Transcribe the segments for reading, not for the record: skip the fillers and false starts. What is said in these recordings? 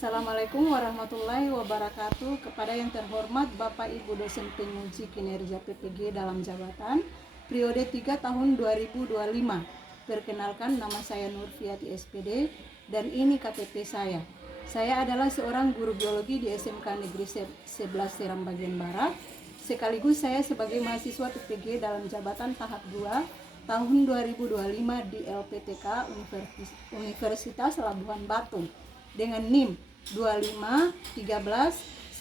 Assalamualaikum warahmatullahi wabarakatuh. Kepada yang terhormat Bapak Ibu dosen penguji kinerja PPG dalam jabatan periode 3 tahun 2025. Perkenalkan, nama saya Nurfiati SPD dan ini KTP saya. Saya adalah seorang guru biologi di SMK Negeri 11 Seram bagian Barat. Sekaligus saya sebagai mahasiswa PPG dalam jabatan tahap 2 tahun 2025 di LPTK Universitas Labuhan Batu dengan NIM 2513101060.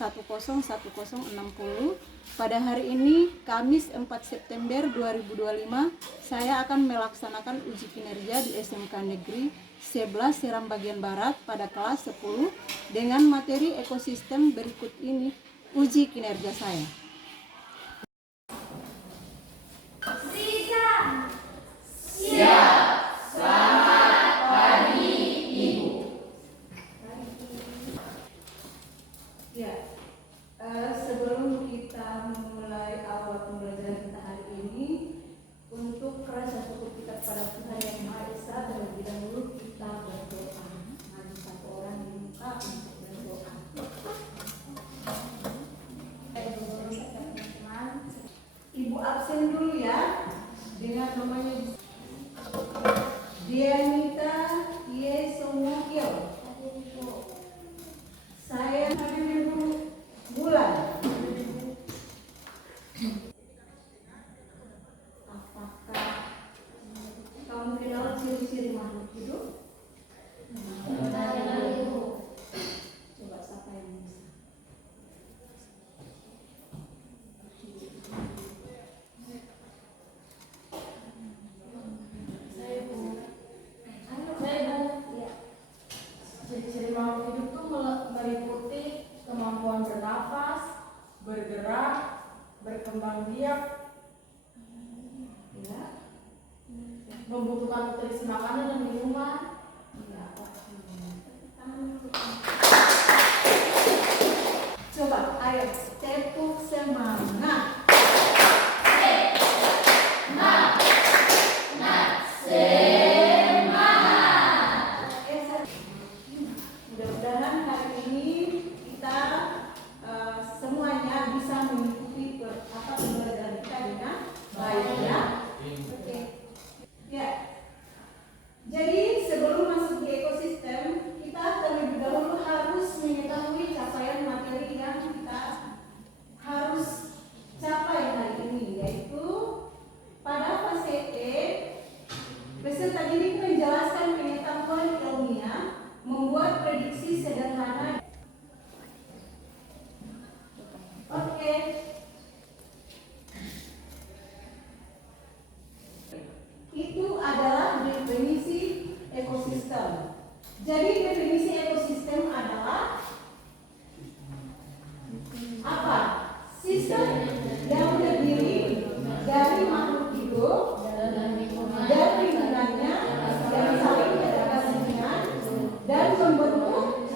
Pada hari ini Kamis 4 September 2025 saya akan melaksanakan uji kinerja di SMK Negeri 11 Seram bagian Barat pada kelas 10 dengan materi ekosistem berikut ini uji kinerja saya. Sebelum kita memulai awal pembelajaran kita hari ini, untuk rasa syukur kita kepada Tuhan Yang Maha Esa, terlebih dahulu kita berdoa. Mari satu orang di muka untuk berdoa. Ibu absen dulu ya, dengan namanya Dianita Yesomokyo. Saya hadir bulan. Apakah kamu kenal ciri-ciri makhluk hidup? Coba siapa yang bisa? Saya Bu. Ya. Ciri-ciri makhluk hidup itu meliputi kemampuan bernafas, bergerak, berkembang biak, Ya. membutuhkan nutrisi makanan dan minuman. Ya, coba, ayo tepuk semangat. Mudah-mudahan hari ini kita semuanya bisa mengikuti pembelajaran kita dengan baik ya. Oke. Ya. Jadi sebelum masuk ke ekosistem, kita terlebih dahulu harus mengetahui capaian materi yang kita harus capai hari ini, yaitu pada fase E, peserta didik menjelaskan pengetahuan ilmiah, membuat prediksi sederhana. Oke. Itu adalah definisi ekosistem. Jadi definisi ekosistem adalah apa? Sistem yang terdiri dari makhluk hidup dan lingkungannya yang saling berkesinambungan dan membentuk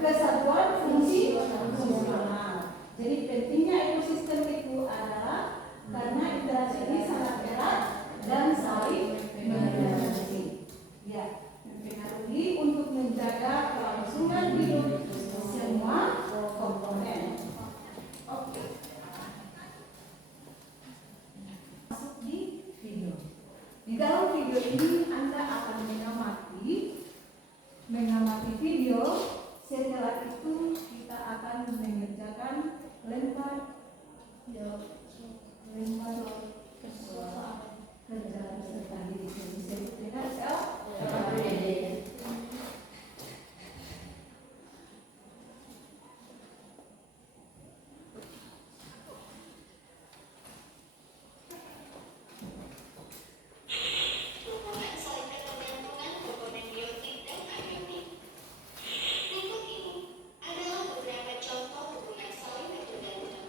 kesatuan fungsi fungsional. Jadi pentingnya ekosistem itu adalah karena interaksi ini sangat erat dan saling berinteraksi. Ya, mempengaruhi untuk menjaga kelangsungan hidup semua komponen. Oke. Masuk di video. Di dalam video ini Anda akan mengamati video. Setelah itu kita akan mengerjakan lempar kerja peserta didik yang disebut dengan LPD. Berikut ini adalah beberapa contoh hubungan saling bergantung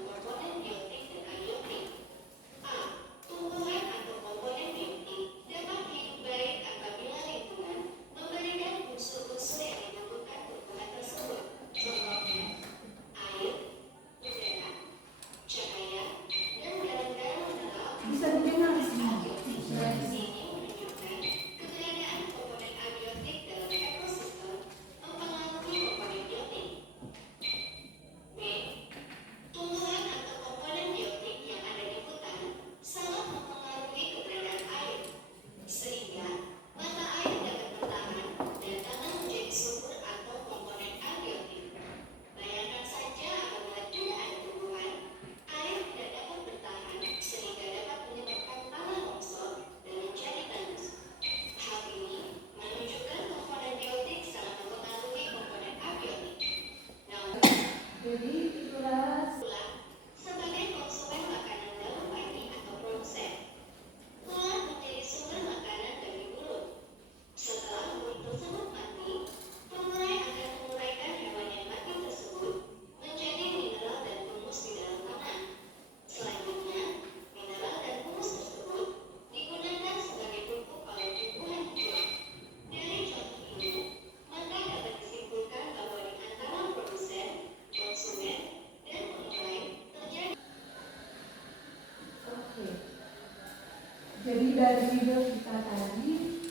dari video kita tadi,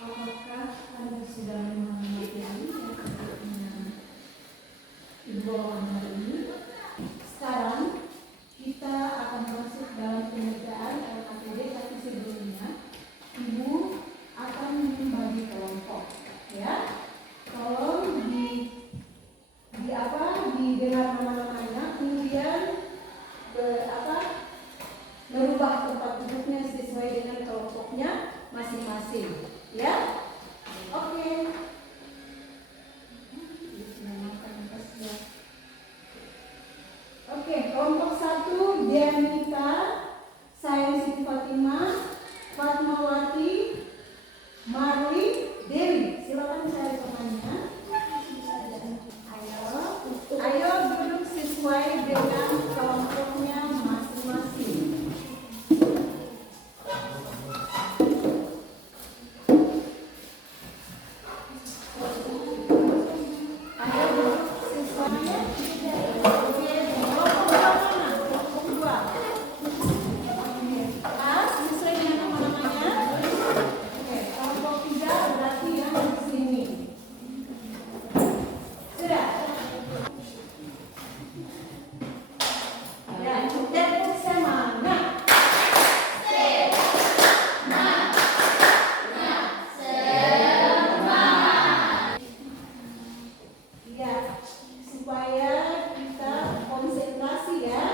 apakah Anda sudah memahami materi yang akan dibawakan hari ini? Sekarang kita akan masuk dalam pengerjaan LKPD, tapi sebelumnya Ibu akan membagi kelompok, ya. Tolong didengar nama-namanya, kemudian merubah tempat duduknya sesuai dengan kelompoknya masing-masing, ya. Oke. Oke, kelompok 1 Dianita, saya Siti Fatimah, Fatmawati, Marli, Dewi. Silakan cari temannya. Ayo duduk sesuai dengan kelompoknya masing-masing. Ayo duduk sesuai. Kelompok mana? Kelompok 2. Sesuai dengan nama-namanya. Oke, kelompok 3 berarti yang di sini. Sudah. Ya, dan semangat. Ya, supaya kita konsentrasi ya.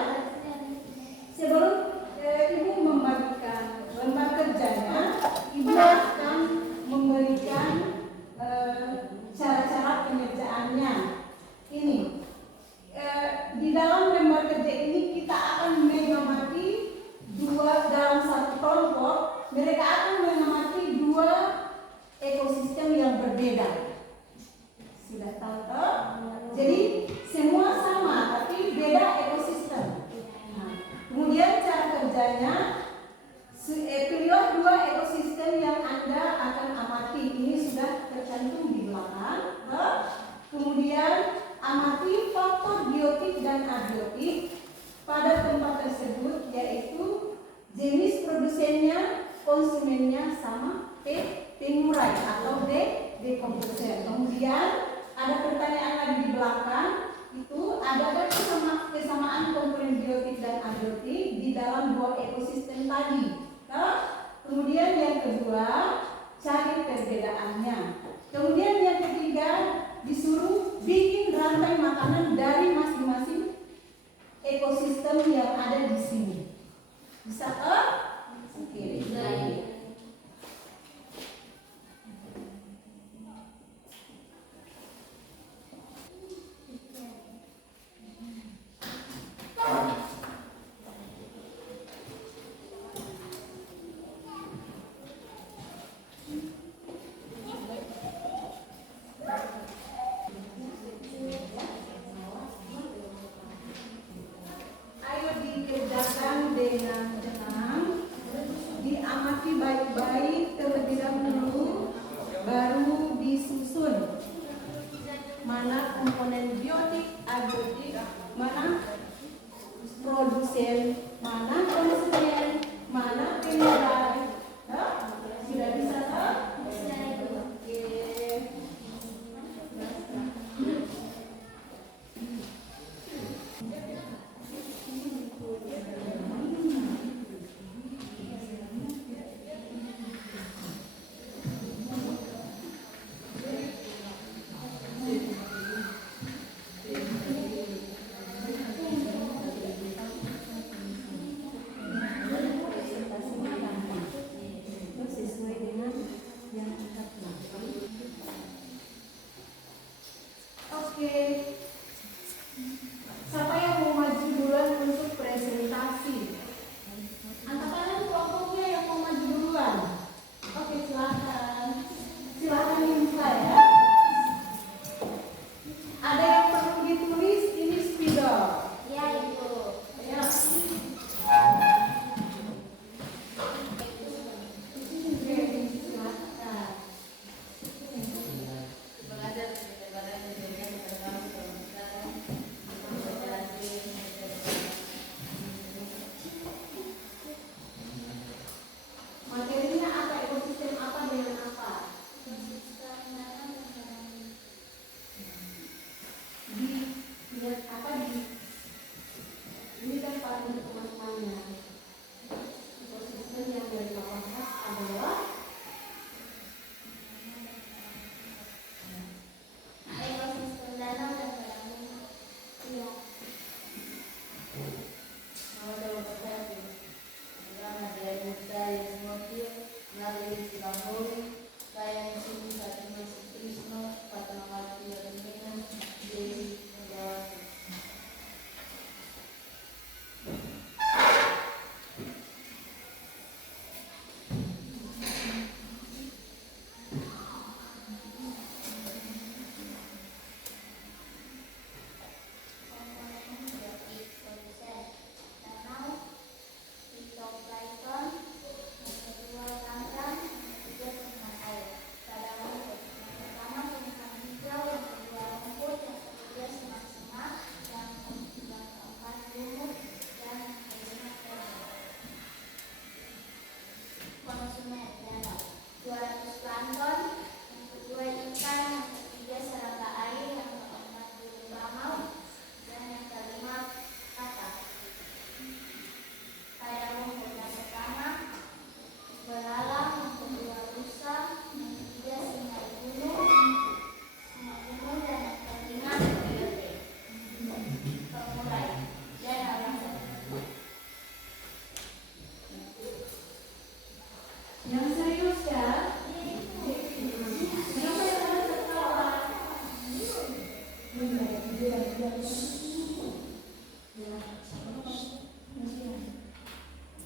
Sebelum Ibu membagikan lembar kerjanya, Ibu akan memberikan cara-cara pengerjaannya. Ini di dalam lembar kerja ini kita akan mengamati dalam satu kelompok, mereka akan mengamati 2 ekosistem yang berbeda. Sudah tahu toh? Jadi semua sama tapi beda ekosistem. Nah, kemudian cara kerjanya, pilih 2 ekosistem yang Anda akan amati. Ini sudah tercantum di belakang. Kemudian amati faktor biotik dan abiotik pada tempat tersebut, yaitu jenis produsennya, konsumennya, sama pengurai atau dekomposer. Kemudian ada pertanyaan lagi di belakang, itu adakah kesamaan komponen biotik dan abiotik di dalam 2 ekosistem tadi? Kemudian yang kedua, cari perbedaannya. Kemudian yang ketiga, disuruh bikin rantai makanan dari masing-masing ekosistem yang ada di sini. Bisa Oke, baik. Ayo dikerjakan dengan tenang, diamati baik-baik terlebih dahulu, baru disusun. Mana komponen biotik, abiotik, mana produsen, mana konsumen, mana pengurai. Sudah bisa toh? Oke. Sesuai dengan yang kita lakukan. Oke. Siapa yang mau maju duluan untuk presentasi? Antara kalian kelompoknya yang mau maju duluan. Oke, silakan. Silakan dimulai ya. Ada yang perlu ditulis, ini spidol. Ya, Ibu. Ya. Silakan.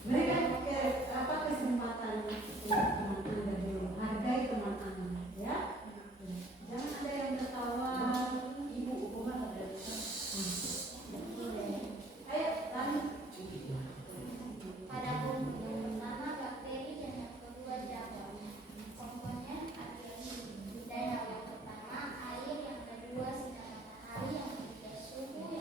Mereka apa kesempatan teman Anda dulu, hargai teman Anda, ya. Jangan ada yang tertawa. Ibu ada. Ayo, lanjut. Pada komponen pertama bakteri dan yang kedua jamur. Komponen adiasin. Dan yang pertama air, yang kedua sinar matahari, yang ketiga suhu,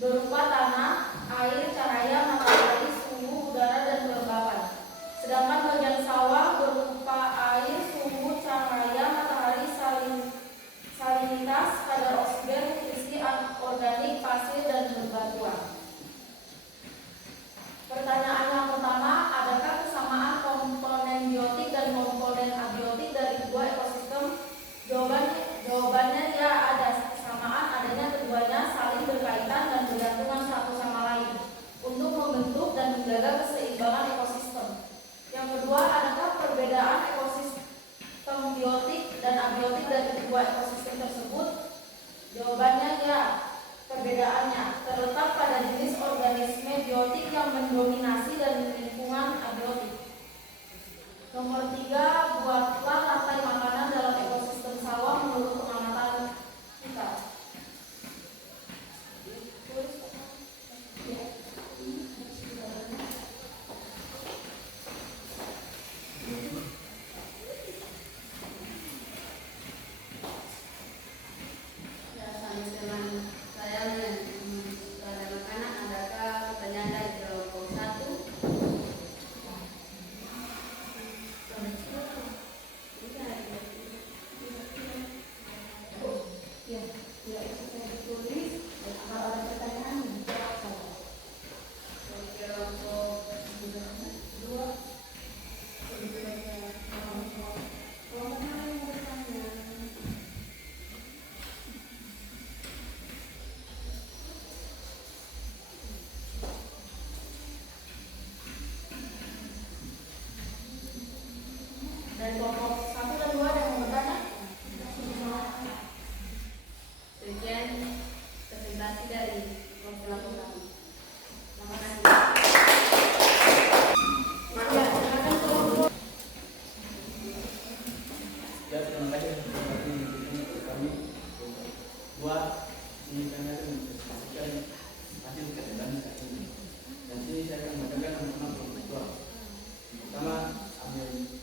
berupa tanah, air, cahaya, matahari, suhu udara, dan kelembapan. Sedangkan bagian sawah berupa air, suhu, cahaya, matahari, salinitas, kadar oksigen, nutrisi organik, pasir, dan berbatuan. Pertanyaan yang pertama, adakah kesamaan komponen biotik dan komponen abiotik dari kedua ekosistem? Jawabannya ya, ada kesamaan, adanya keduanya saling berkaitan dan bergantungan satu sama lain untuk membentuk dan menjaga keseimbangan ekosistem. Yang kedua, adakah perbedaan ekosistem biotik dan abiotik dari kedua ekosistem tersebut? Jawabannya ya, perbedaannya terletak pada jenis organisme biotik yang mendominasi dan lingkungan abiotik. Nomor 3, buatlah rantai makanan dalam ekosistem sawah menurut pengamatan kita. Dari kelompok 1 dan 2 ada yang mau bertanya? Sekian presentasi dari kelompok 1. Terima kasih. Ya, silakan kelompok. Ya, terima kasih untuk kami. Dua, ini kami akan mempresentasikan hasil kegiatan saat ini. Dan sini saya akan membacakan nama-nama kelompok dua. Pertama, ambil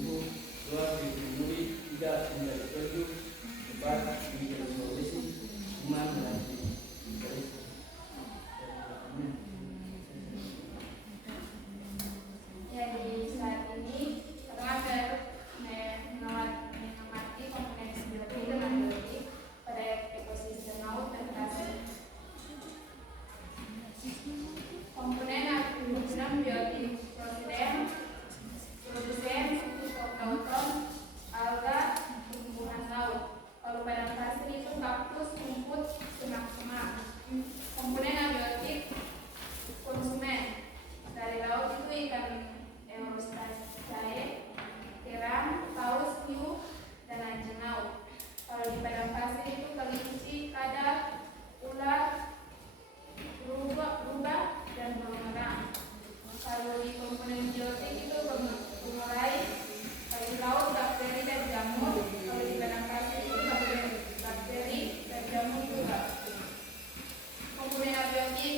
Ibu, 2 Fitri, 3 Indra Tejo, 4 Miguel Sulawesi, 5 Melati. Jadi saat ini setelah mengamati komponen biotik dan abiotik pada ekosistem laut dan pasir. Komponen biotik produsen zooplankton, alga, tumbuhan laut. Kalau pada pasir itu kaktus, rumput, semak-semak. Komponen abiotik konsumen dari laut itu ikan Eurostaceae, kerang, paus, hiu, dan anjing laut. Kalau di padang pasir itu kelinci, kadal, ular, rubah, dan burung. Kalau di komponen biotik itu pengurai, kalau di laut bakteri dan jamur, kalau di padang pasir itu bakteri dan jamur juga. Komponen abiotik,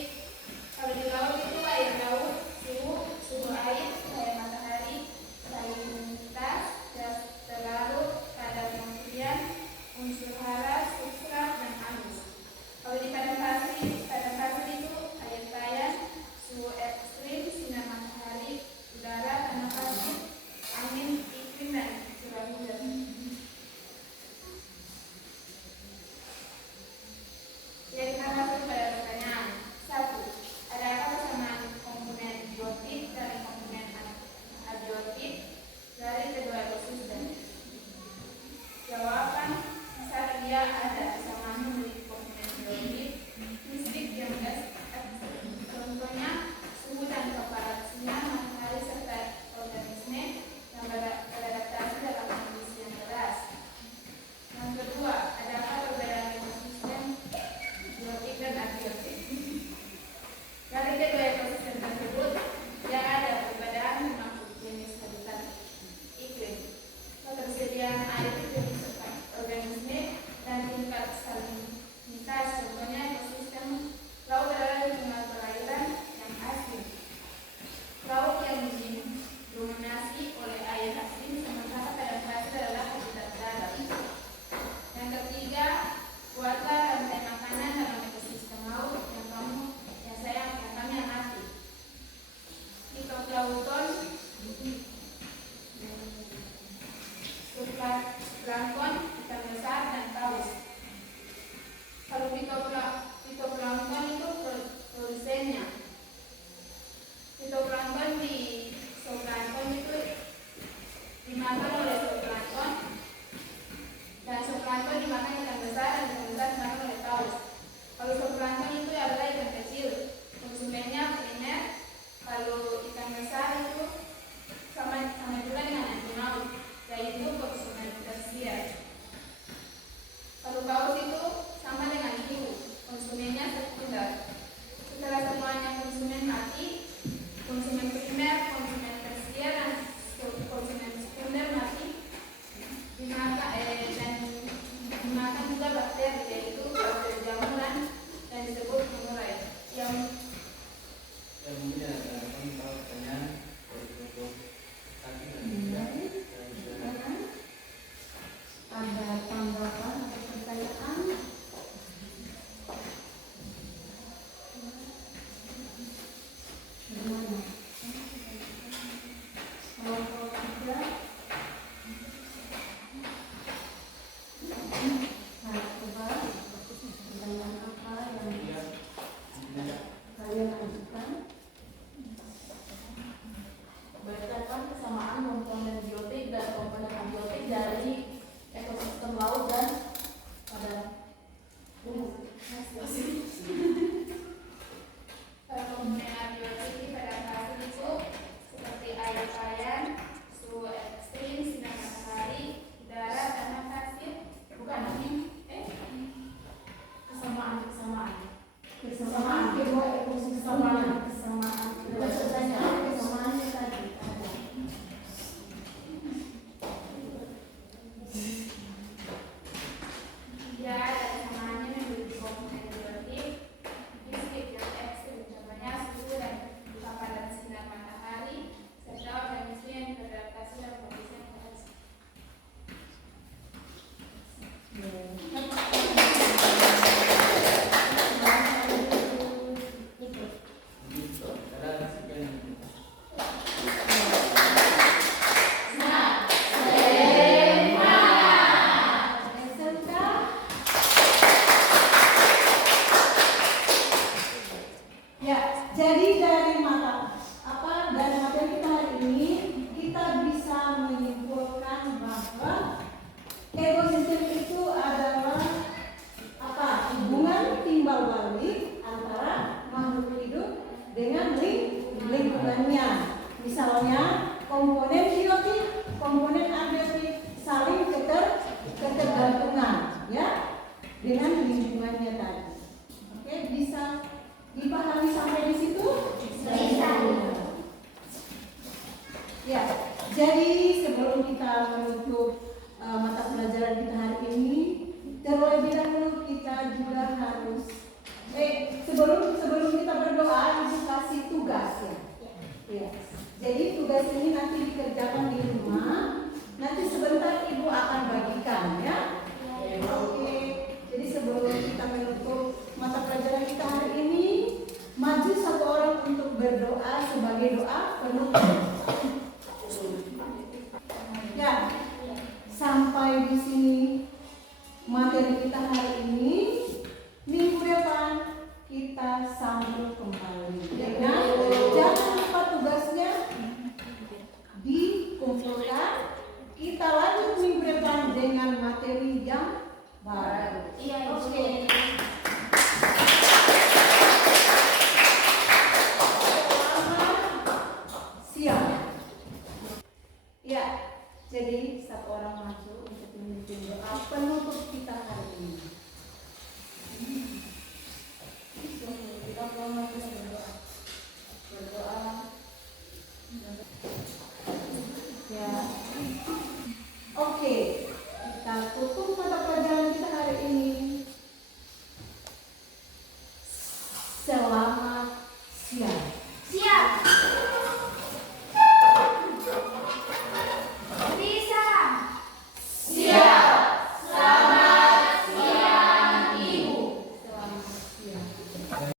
kalau di laut itu air laut, suhu air, cahaya matahari, salinitas, gas terlarut, kadar nutrien, unsur hara, substrat, dan halus. Kalau di padang pasir itu air payan, suhu ekstrim, sinar matahari, udara, tanah pasir, angin, iklim, dan curah hujan. Jadi kita masuk pada pertanyaan. 1. Adakah kesamaan komponen biotik dari komponen abiotik dari kedua ekosistem? Jawaban dia ada kesamaan memiliki komponen biotik, listrik yang ekstrim. Contohnya suhu dan kepadat sinar matahari serta organisme yang beradaptasi dalam kondisi yang keras. Yang kedua, adakah perbedaan ekosistem biotik dan abiotik? Dari kedua ekosistem tersebut, tidak ada perbedaan menyangkut jenis habitat iklim, ketersediaan air, jenis organisme, dan tingkat Begitu. Sekarang sekian. SMK. Ya, jadi dari dari materi kita hari ini kita bisa menyimpulkan bahwa ekosistem itu adalah apa? Hubungan timbal balik antara makhluk hidup dengan lingkungannya. Misalnya komponen biotik, komponen abiotik saling ketergantungan, ya, dengan lingkungannya tadi. Oke, bisa dipahami sampai di situ? Bisa. Ya, jadi sebelum kita menutup mata pelajaran kita hari ini, terlebih dahulu kita juga harus sebelum kita berdoa, Ibu kasih tugas ya. Ya. Jadi tugas ini nanti dikerjakan di rumah. Nanti sebentar Ibu akan bagikan ya. Oke. Jadi sebelum kita menutup mata pelajaran kita hari ini, maju satu orang untuk berdoa sebagai doa penutup. Ya, sampai di sini materi kita hari ini. Minggu depan kita sambung kembali. Nah, jangan lupa tugasnya dikumpulkan. Kita lanjut minggu depan dengan materi yang baru. Iya, Oke.